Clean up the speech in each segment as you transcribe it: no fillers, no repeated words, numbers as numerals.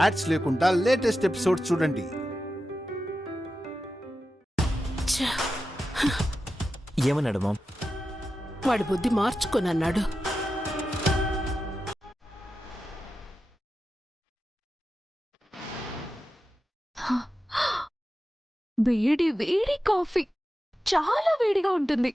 Ads లేకుండా latest episodes చూడండి. ఏమన్నాడు మామ్? వాడి బుద్ధి మార్చుకోనన్నాడు. వేడి వేడి కాఫీ చాలా వేడిగా ఉంటుంది.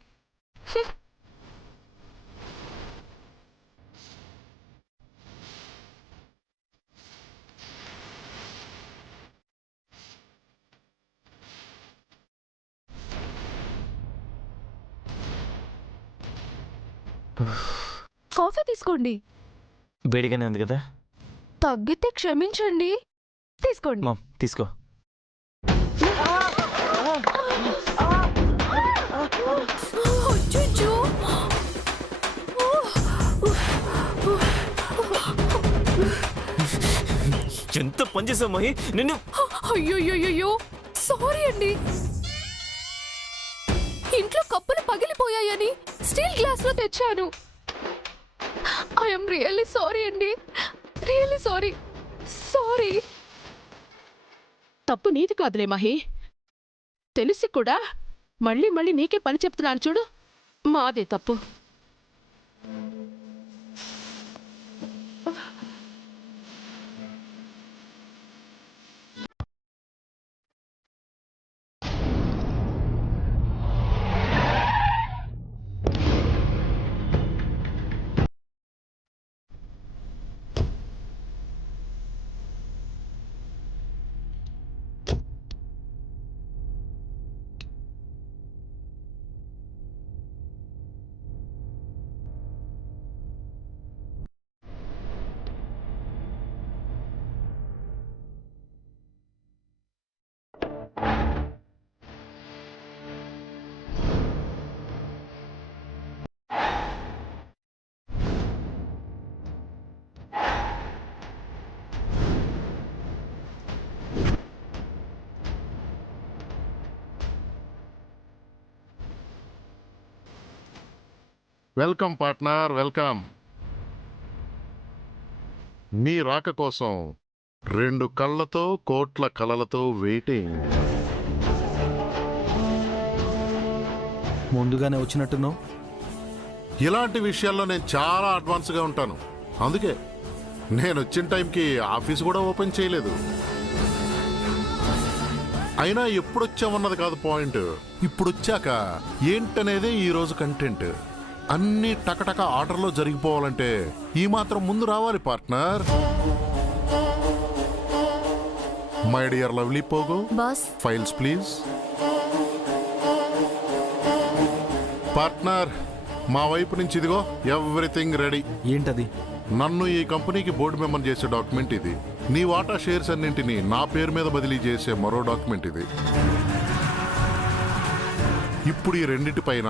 కాఫీ తీసుకోండి. వేడిగానే ఉంది కదా? తగ్గితే క్షమించండి. తీసుకోండి. మామ్ తీసుకో. ఎంత పని చేసావు మహి నిన్ను. అయ్యో సారీ అండి. ఇంట్లో కప్పులు పగిలిపోయాయని స్టీల్ గ్లాస్ లో తెచ్చాను. ఐఎమ్ రియల్లీ సారీ అండి. Really sorry. సారీ. తప్పు నీది కాదులే మహి. తెలిసి కూడా మళ్ళీ మళ్ళీ నీకే పని చెప్తున్నాను చూడు. మాదే తప్పు. Welcome partner, welcome. నీ రాక కోసం 2 కళ్ళతో కోట్ల కలలతో వెయిటింగ్. ముందుగానే వచ్చినట్టున్నావు. ఇలాంటి విషయాల్లో నేను చాలా అడ్వాన్స్గా ఉంటాను. అందుకే నేను వచ్చిన టైంకి ఆఫీస్ కూడా ఓపెన్ చేయలేదు. అయినా ఎప్పుడొచ్చామన్నది కాదు పాయింట్. ఇప్పుడొచ్చాక ఏంటనేదే ఈరోజు కంటెంట్. అన్ని టకటక ఆర్డర్లో జరిగిపోవాలంటే ఈ మాత్రం ముందు రావాలి partner. My dear lovely Pogo boss, files please. Partner, మా వైపు నుంచి ఇదిగో ఎవ్రీథింగ్ రెడీ. ఏంటది? నన్ను ఈ కంపెనీకి బోర్డు మెంబర్ చేసే డాక్యుమెంట్ ఇది. నీ వాటా షేర్స్ అన్నింటినీ నా పేరు మీద బదిలీ చేసే మరో డాక్యుమెంట్ ఇది. ఇప్పుడు ఈ రెండింటిపైన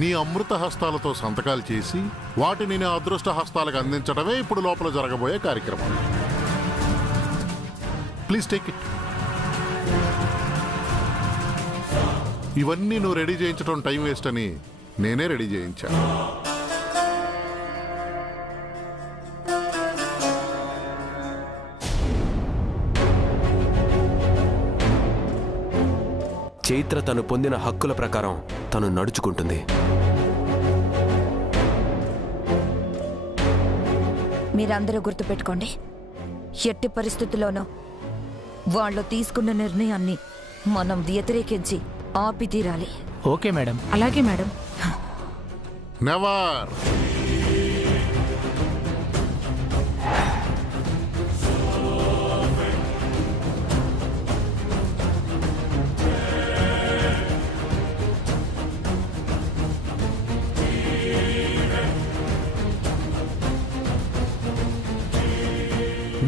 నీ అమృత హస్తాలతో సంతకాలు చేసి వాటిని నీ అదృష్ట హస్తాలకు అందించడమే ఇప్పుడు లోపల జరగబోయే కార్యక్రమం. Please take it. ఇవన్నీ నువ్వు రెడీ చేయించడం టైం వేస్ట్ అని నేనే రెడీ చేయించాను. చైత్ర తను పొందిన హక్కుల ప్రకారం తను నడుచుకుంటుంది. మీరందరూ గుర్తుపెట్టుకోండి, ఎట్టి పరిస్థితుల్లోనూ వాళ్ళు తీసుకున్న నిర్ణయాన్ని మనం వ్యతిరేకించి ఆపి తీరాలి. Okay madam. అలాగే మేడం. నెవర్.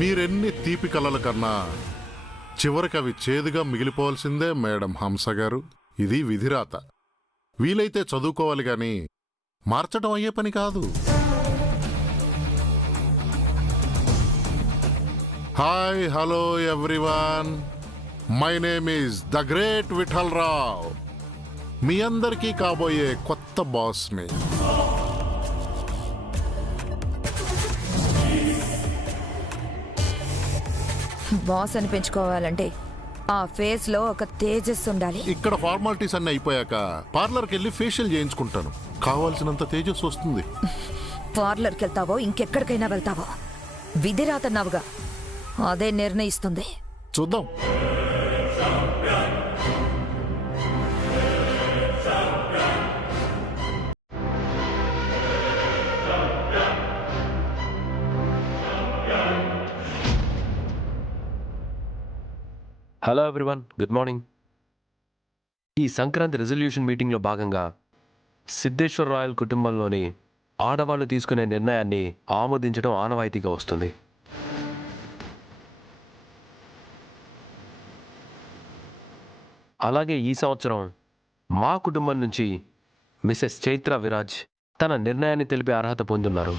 మీరెన్ని తీపి కలల కన్నా చివరికి అవి చేదుగా మిగిలిపోవాల్సిందే మేడం హంస గారు. ఇది విధిరాత. వీలైతే చదువుకోవాలి గాని మార్చడం అయ్యే పని కాదు. Hi, hello everyone. My name is the great Vitthal Rao. మీ అందరికీ కాబోయే కొత్త బాస్ని. బాస్ అని పెంచుకోవాలంటే ఆ ఫేస్ లో ఒక తేజస్సు ఉండాలి. ఇక్కడ ఫార్మాలిటీస్ అన్ని అయిపోయాక పార్లర్కి వెళ్ళి ఫేషియల్ చేయించుకుంటాను. కావాల్సినంత తేజస్సు వస్తుంది. పార్లర్కి వెళ్తావో ఇంకెక్కడికైనా వెళ్తావో విధిరాతన్నావుగా, అదే నిర్ణయిస్తుంది. చూద్దాం. Hello everyone, good morning. ఈ సంక్రాంతి రెజల్యూషన్ మీటింగ్లో భాగంగా సిద్ధేశ్వర్ రాయల్ కుటుంబంలోని ఆడవాళ్లు తీసుకునే నిర్ణయాన్ని ఆమోదించడం ఆనవాయితీగా వస్తుంది. అలాగే ఈ సంవత్సరం మా కుటుంబం నుంచి మిసెస్ చైత్ర విరాజ్ తన నిర్ణయాన్ని తెలిపే అర్హత పొందున్నారు.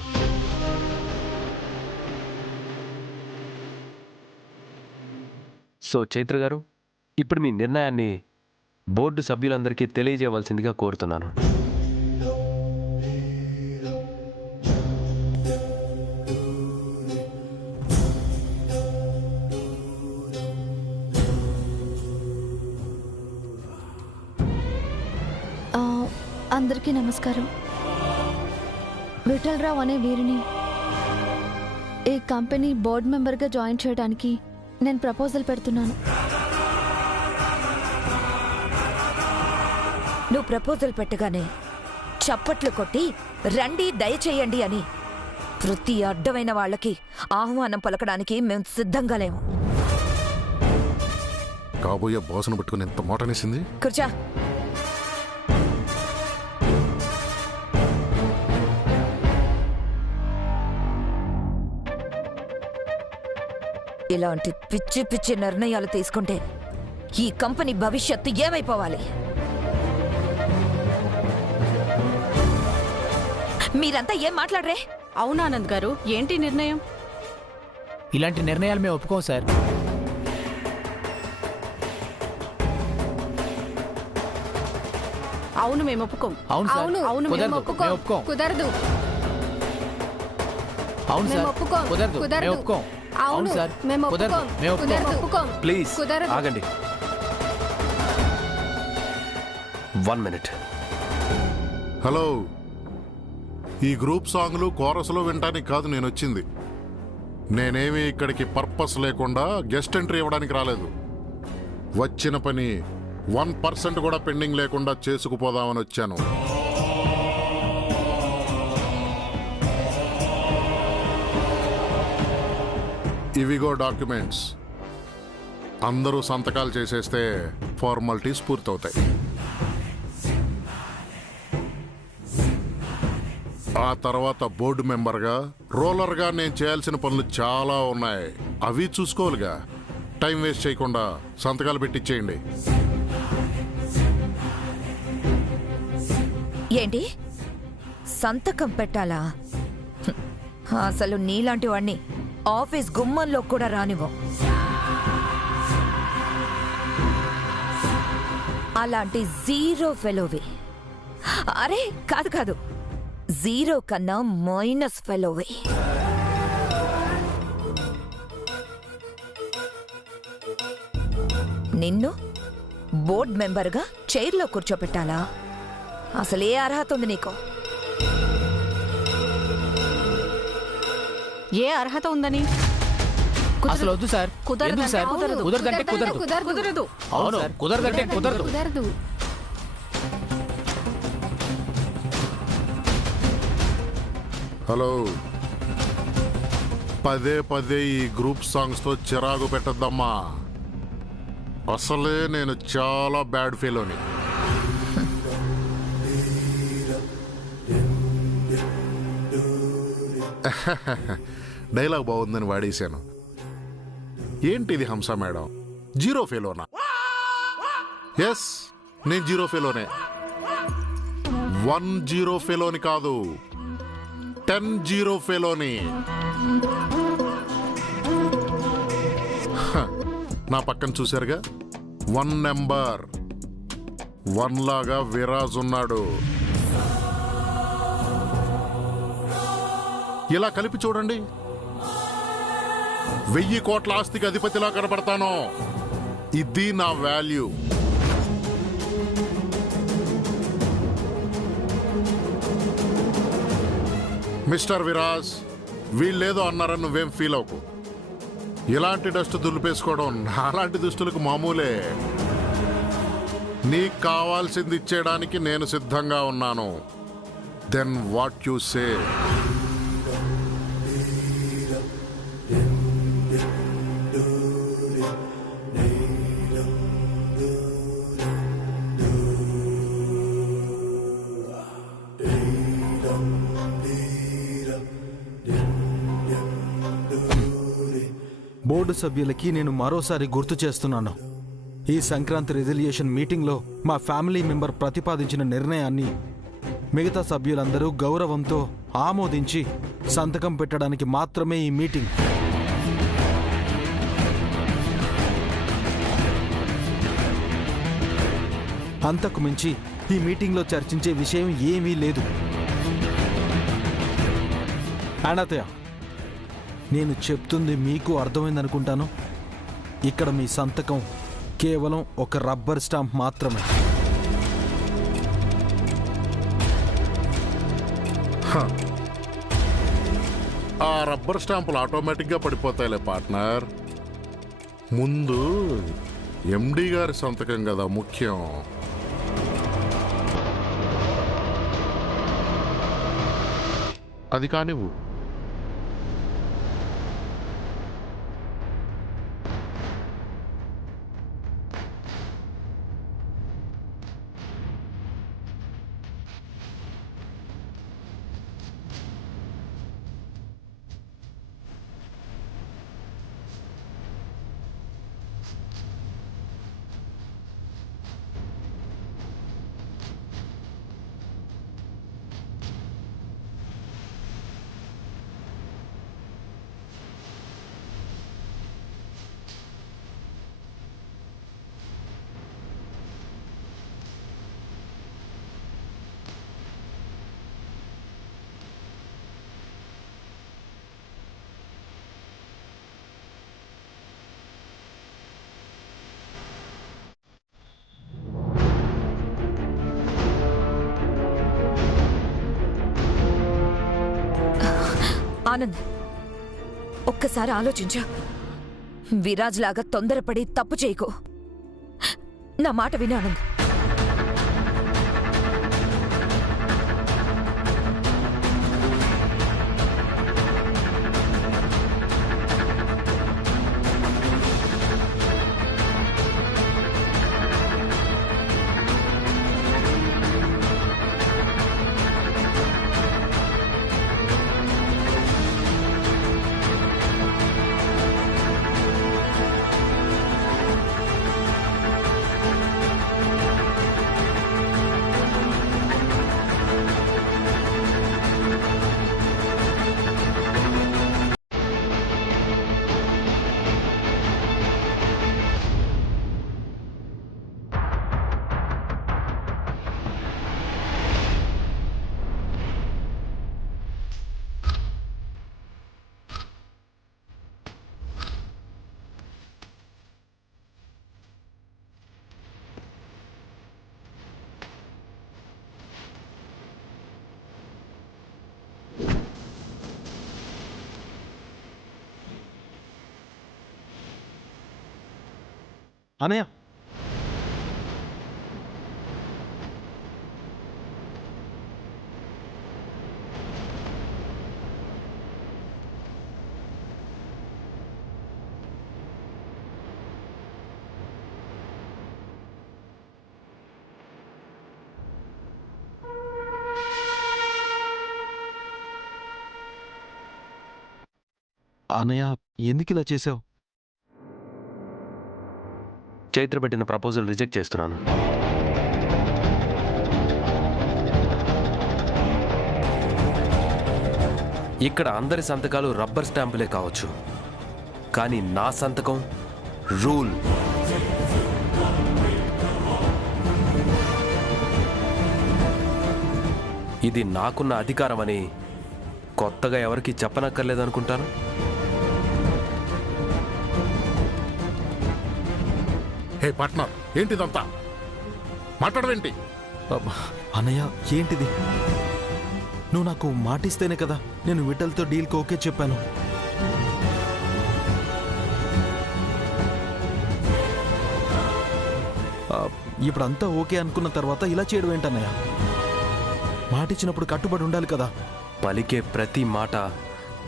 సో చైత్ర గారు, ఇప్పుడు మీ నిర్ణయాన్ని బోర్డు సభ్యులందరికీ తెలియజేయవలసిందిగా కోరుతున్నాను. అందరికీ నమస్కారం. విఠలరావు అనే వీరిని ఈ కంపెనీ బోర్డు మెంబర్గా జాయిన్ చేయడానికి నేను ప్రపోజల్ పెడుతున్నాను. నువ్వు ప్రపోజల్ పెట్టగానే చప్పట్లు కొట్టి రండి దయచేయండి అని ప్రతి అడ్డమైన వాళ్ళకి ఆహ్వానం పలకడానికి మేము సిద్ధంగా లేము. కాబోయే బాసును పట్టుకుని ఎంత మోటనేసింది. కూర్చో. ఇలాంటి పిచ్చి పిచ్చి నిర్ణయాలు తీసుకుంటే ఈ కంపెనీ భవిష్యత్తు ఏమైపోవాలి? మీరంతా ఏం మాట్లాడరే? అవునానంద్ గారు, ఏంటి నిర్ణయం? ఇలాంటి నిర్ణయాలు మేము ఒప్పుకోం సార్. అవును, మేము ఒప్పుకోం. అవును సార్. అవును, మేము ఒప్పుకోం. కుదరదు. అవును సార్. కుదరదు. మేము ఒప్పుకోం. అవును సార్. మేము ఒప్పుకోం. మేము ఒప్పుకోం. ప్లీజ్ ఆగండి. 1 minute. హలో, ఈ గ్రూప్ సాంగ్లు కోరస్లో వినటానికి కాదు నేను వచ్చింది. నేనేమి ఇక్కడికి పర్పస్ లేకుండా గెస్ట్ ఎంట్రీ ఇవ్వడానికి రాలేదు. వచ్చిన పని 1% కూడా పెండింగ్ లేకుండా చేసుకుపోదామని వచ్చాను. ఇవిగో డాక్యుమెంట్స్. అందరూ సంతకాలు చేసేస్తే ఫార్మాలిటీస్ పూర్తవుతాయి. ఆ తర్వాత బోర్డు మెంబర్గా, రోలర్గా నేను చేయాల్సిన పనులు చాలా ఉన్నాయి. అవి చూసుకోవాలిగా. టైం వేస్ట్ చేయకుండా సంతకాలు పెట్టించేయండి. ఏంటి సంతకం పెట్టాలా? అసలు నీలాంటి వాణ్ణి ఆఫీస్ గుమ్మంలో కూడా రానివ్వం. అలాంటి జీరో ఫెలోవి. అరే కాదు కాదు, జీరో కన్నా మైనస్ ఫెలోవి. నిన్ను బోర్డ్ మెంబర్గా చైర్లో కూర్చోపెట్టాలా? అసలు ఏ అర్హత ఉంది నీకు? ఏ అర్హత ఉందని? అసలు వద్దు సార్. ఎందుకు సార్? కుదరదంటే కుదరదు. కుదరదు. అవును, కుదరదంటే కుదరదు. కుదరదు. హలో, పదే పదే ఈ గ్రూప్ సాంగ్స్తో చిరాకు పెట్టద్దమ్మా. అసలే నేను చాలా బ్యాడ్ ఫీలోని. డైలాగ్ బాగుందని వాడేశాను. ఏంటిది హంస మేడం, జీరో ఫెలోనా? ఎస్, నేను జీరో ఫెలోనే. 10 ఫెలోని కాదు, 10 ఫెలోని. నా పక్కన చూశారుగా, 1 నెంబర్. 1 లాగా విరాజ్ ఉన్నాడు. ఇలా కలిపి చూడండి. 1000 కోట్ల ఆస్తికి అధిపతిలా కనపడతాను. ఇది నా వాల్యూ. మిస్టర్ విరాజ్, వీళ్ళేదో అన్నారని నువ్వేం ఫీల్ అవ్వకు. ఇలాంటి డస్ట్ దులిపేసుకోవడం నాలాంటి దుస్తులకు మామూలే. నీకు కావాల్సింది ఇచ్చేయడానికి నేను సిద్ధంగా ఉన్నాను. Then what you say? Board సభ్యులకి నేను మరోసారి గుర్తు చేస్తున్నాను, ఈ సంక్రాంతి రెజల్యూషన్ మీటింగ్లో మా ఫ్యామిలీ మెంబర్ ప్రతిపాదించిన నిర్ణయాన్ని మిగతా సభ్యులందరూ గౌరవంతో ఆమోదించి సంతకం పెట్టడానికి మాత్రమే ఈ మీటింగ్. అంతకు మించి ఈ మీటింగ్లో చర్చించే విషయం ఏమీ లేదు. అనాథయ, నేను చెప్తుంది మీకు అర్థమైందనుకుంటాను. ఇక్కడ మీ సంతకం కేవలం ఒక రబ్బర్ స్టాంప్ మాత్రమే. ఆ రబ్బర్ స్టాంపులు ఆటోమేటిక్గా పడిపోతాయిలే పార్ట్నర్. ముందు ఎండి గారి సంతకం కదా ముఖ్యం. అది కానివ్వు. ఆనంద్, ఒక్కసారి ఆలోచించు. విరాజ్ లాగా తొందరపడి తప్పు చేయకు. నా మాట విను ఆనంద్. అనయ్య, అనయ్య, ఎందుకు ఇలా చేసావు? చైత్ర పెట్టిన ప్రపోజల్ రిజెక్ట్ చేస్తున్నాను. ఇక్కడ అందరి సంతకాలు రబ్బర్ స్టాంపులే కావచ్చు, కానీ నా సంతకం రూల్. ఇది నాకున్న అధికారం అని కొత్తగా ఎవరికి చెప్పనక్కర్లేదనుకుంటాను. హే పార్ట్నర్, ఏంటిదంతా? మాట్లాడవేంటి? అబ్బా, అన్నయ్య ఏంటిది? నువ్వు నాకు మాటిస్తేనే కదా నేను విఠల్తో డీల్కి ఓకే చెప్పాను. ఇప్పుడు అంతా ఓకే అనుకున్న తర్వాత ఇలా చేయడం ఏంటన్నయ్య? మాటిచ్చినప్పుడు కట్టుబడి ఉండాలి కదా. పలికే ప్రతి మాట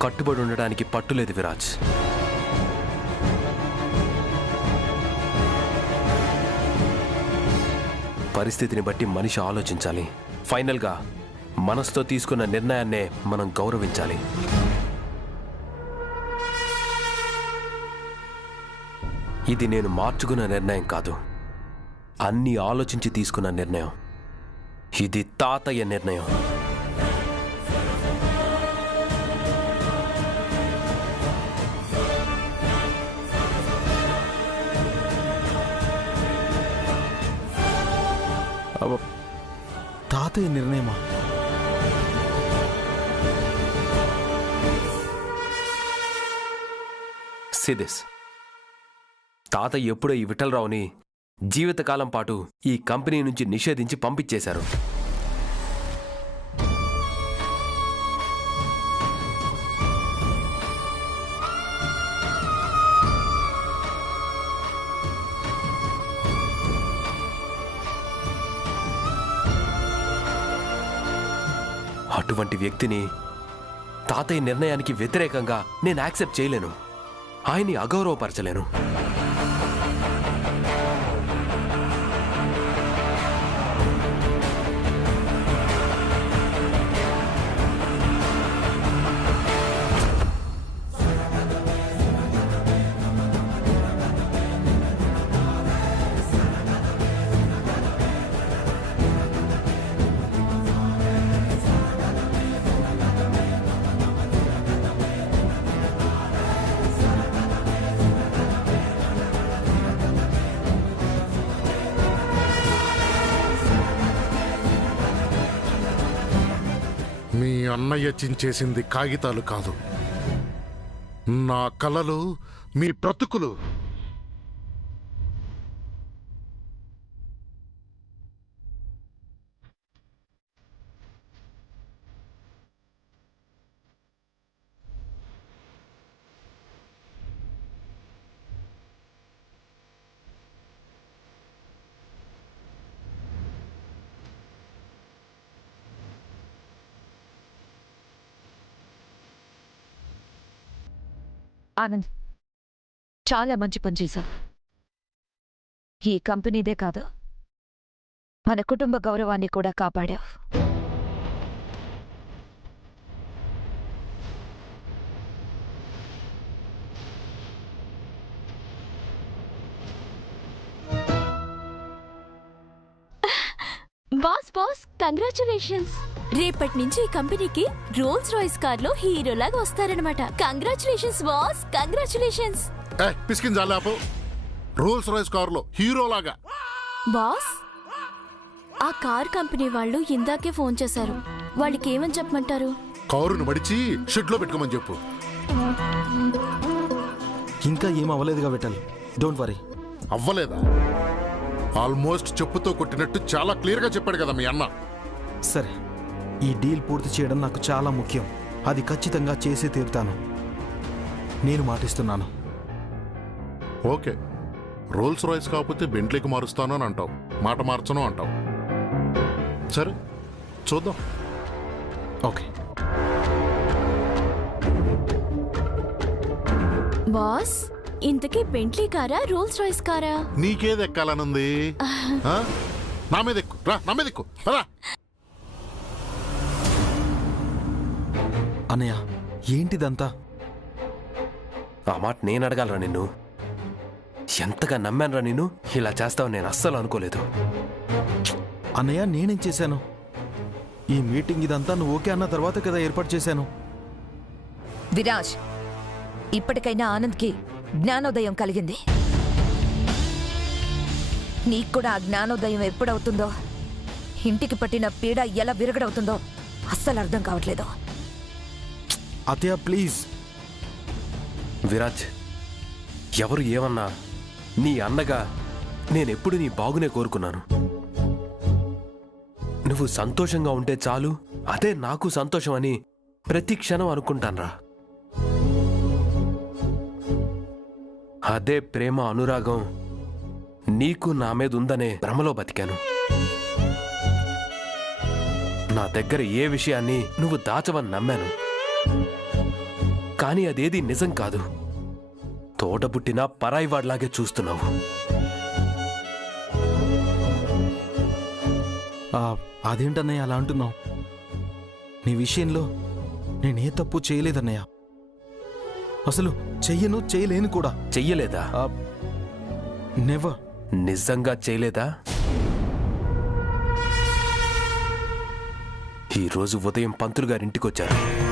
కట్టుబడి ఉండడానికి పట్టులేదు విరాజ్. పరిస్థితిని బట్టి మనిషి ఆలోచించాలి. ఫైనల్గా మనసుతో తీసుకున్న నిర్ణయాన్నే మనం గౌరవించాలి. ఇది నేను మార్చుకున్న నిర్ణయం కాదు, అన్నీ ఆలోచించి తీసుకున్న నిర్ణయం. ఇది తాతయ్య నిర్ణయం. తాతయ్య నిర్ణయమా? సిదిస్, తాతయ్య ఎప్పుడో ఈ విఠలరావుని జీవితకాలం పాటు ఈ కంపెనీ నుంచి నిషేధించి పంపించేశారు. అటువంటి వ్యక్తిని తాతయ్య నిర్ణయానికి వ్యతిరేకంగా నేను యాక్సెప్ట్ చేయలేను, ఆయన్ని అగౌరవపరచలేను. మీ అన్నయ్య చించేసింది కాగితాలు కాదు, నా కలలు, మీ బ్రతుకులు. ఆనంద్, చాలా మంచి పని చేశావు. ఈ కంపెనీదే కాదు, మన కుటుంబ గౌరవాన్ని కూడా కాపాడావు. Boss boss, congratulations. రేపటి నుంచి ఈ కంపెనీకి రోల్స్ రాయ్స్ కార్లో హీరోలాగా వస్తారనమాట. Congratulations boss, congratulations. పిసికించాలి, రోల్స్ రాయ్స్ కారులో హీరోలాగా. బాస్, ఆ కార్ కంపెనీ వాళ్ళు ఇందాకే ఫోన్ చేశారు. వాళ్ళకి ఏమని చెప్పమంటారు? కారును మడిచి షెడ్లో పెట్టుకోమని చెప్పు. ఇంకా ఏం అవ్వలేదుగా విఠల్, డోంట్ వరీ. అవ్వలేదా? ఆల్మోస్ట్ చెప్పుతో కొట్టినట్టు చాలా క్లియర్గా చెప్పాడు కదా మీ అన్న. సరే, ఈ డీల్ పూర్తి చేయడం నాకు చాలా ముఖ్యం. అది ఖచ్చితంగా చేసి తీరుతాను, నేను మాటిస్తున్నాను. ఓకే, రోల్స్ రాయ్స్ కాకపోతే బెంట్లీకి మారుస్తాను అని అంటావు, మాట మార్చను అంటావు. సరే చూద్దాం. ఓకే బాస్, ఇంతకీ బెంట్లీ కారా రోల్స్ రాయ్స్ కారా? నీకేది ఎక్కాలనుంది? నా మీద ఎక్కు, రా నా మీద ఎక్కు, రా. అన్నయ్య, ఏంటిదంతా? ఆ మాట నేను అడగాలరా నిన్ను? ఎంతగా నమ్మానురా నిన్ను? ఇలా చేస్తావు నేను అస్సలు అనుకోలేదు. అన్నయ్య, నేనేం చేశాను? ఈ మీటింగ్ ఇదంతా నువ్వు ఓకే అన్న తర్వాత కదా ఏర్పాటు చేశాను. విరాజ్, ఇప్పటికైనా ఆనంద్కి జ్ఞానోదయం కలిగింది. నీకు కూడా ఆ జ్ఞానోదయం ఎప్పుడవుతుందో, ఇంటికి పట్టిన పీడ ఎలా విరగడవుతుందో అస్సలు అర్థం కావట్లేదు. అతయ్య ప్లీజ్. విరాజ్, ఎవరు ఏమన్నా నీ అన్నగా నేనెప్పుడు నీ బాగునే కోరుకున్నాను. నువ్వు సంతోషంగా ఉంటే చాలు, అదే నాకు సంతోషం అని ప్రతి క్షణం అనుకుంటాన్రా. అదే ప్రేమ అనురాగం నీకు నా మీద ఉందనే భ్రమలో బతికాను. నా దగ్గర ఏ విషయాన్ని నువ్వు దాచవని నమ్మాను. కానీ అదేది నిజం కాదు. తోటబుట్టిన పరాయివాడ్లాగే చూస్తున్నావు. అదేంటన్నయ్య అలా అంటున్నావు? నీ విషయంలో నేనే తప్పు చేయలేదన్నయ్య. అసలు చెయ్యను, చేయలేను కూడా. చెయ్యలేదా? నెవర్. నిజంగా చేయలేదా? ఈరోజు ఉదయం పంతులు గారింటికొచ్చారు.